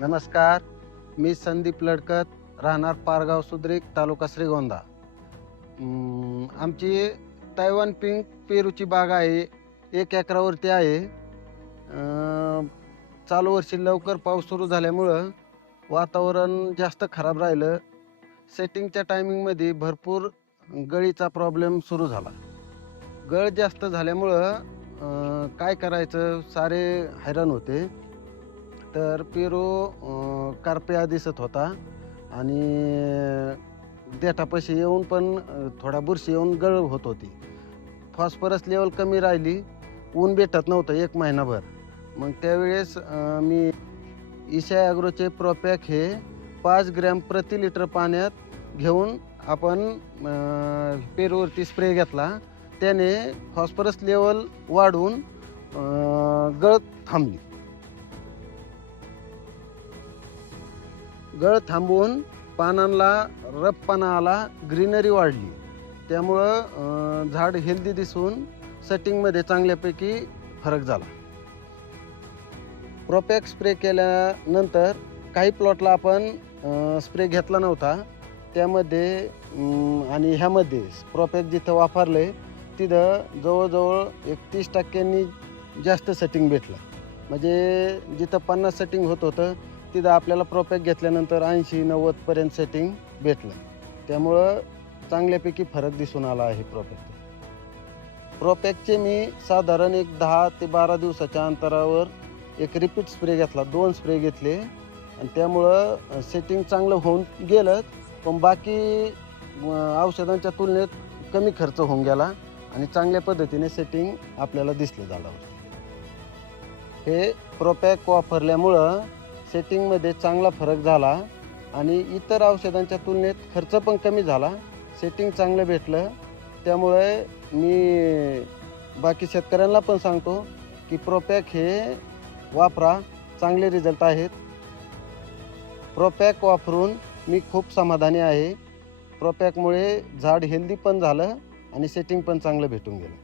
नमस्कार, मी संदीप लडकत, राहणार पारगाव सुद्रिक, तालुका श्रीगोंदा. आमची तैवान पिंक पेरूची बाग आहे. 1 एकरावरती आहे. चालू वर्षी लवकर पाऊस सुरू झाल्यामुळं वातावरण जास्त खराब राहिलं. सेटिंगच्या टायमिंगमध्ये भरपूर गळीचा प्रॉब्लेम सुरू झाला. गळ जास्त झाल्यामुळं काय करायचं, सारे हैराण होते. तर पेरू करप्या दिसत होता आणि देठापाशी येऊन पण थोडा बुरशी येऊन गळ होत होती. फॉस्फरस लेवल कमी राहिली, ऊन भेटत नव्हतं 1 महिनाभर. मग त्यावेळेस मी ईशा ॲग्रोचे प्रोपॅक हे 5 ग्रॅम प्रति लिटर पाण्यात घेऊन आपण पेरूवरती स्प्रे घेतला. त्याने फॉस्फरस लेवल वाढून गळ थांबली. गळ थांबून पानांना रफपणा आला, ग्रीनरी वाढली. त्यामुळं झाड हेल्दी दिसून सेटिंगमध्ये चांगल्यापैकी फरक झाला. प्रोपॅक स्प्रे केल्यानंतर काही प्लॉटला आपण स्प्रे घेतला नव्हता. त्यामध्ये आणि ह्यामध्ये प्रोपॅक जिथं वापरले तिथं जवळजवळ 31% जास्त सेटिंग भेटलं. म्हणजे जिथं 50 सेटिंग होत होतं तिथं आपल्याला प्रोपॅक घेतल्यानंतर 80-90% सेटिंग भेटलं. त्यामुळं चांगल्यापैकी फरक दिसून आला आहे प्रोपॅकचे मी साधारण एक 10 ते 12 दिवसाच्या अंतरावर एक रिपीट स्प्रे घेतला. 2 स्प्रे घेतले आणि त्यामुळं सेटिंग चांगलं होऊन गेलं. पण बाकी औषधांच्या तुलनेत कमी खर्च होऊन गेला आणि चांगल्या पद्धतीने सेटिंग आपल्याला दिसलं झाडावर. हे प्रोपॅक वापरल्यामुळं सेटिंगमध्ये चांगला फरक झाला आणि इतर औषधांच्या तुलनेत खर्च पण कमी झाला. सेटिंग चांगलं भेटलं. त्यामुळे मी बाकी शेतकऱ्यांना पण सांगतो की प्रोपॅक हे वापरा, चांगले रिझल्ट आहेत. प्रोपॅक वापरून मी खूप समाधानी आहे. प्रोपॅकमुळे झाड हेल्दी पण झालं आणि सेटिंग पण चांगलं भेटून गेलं.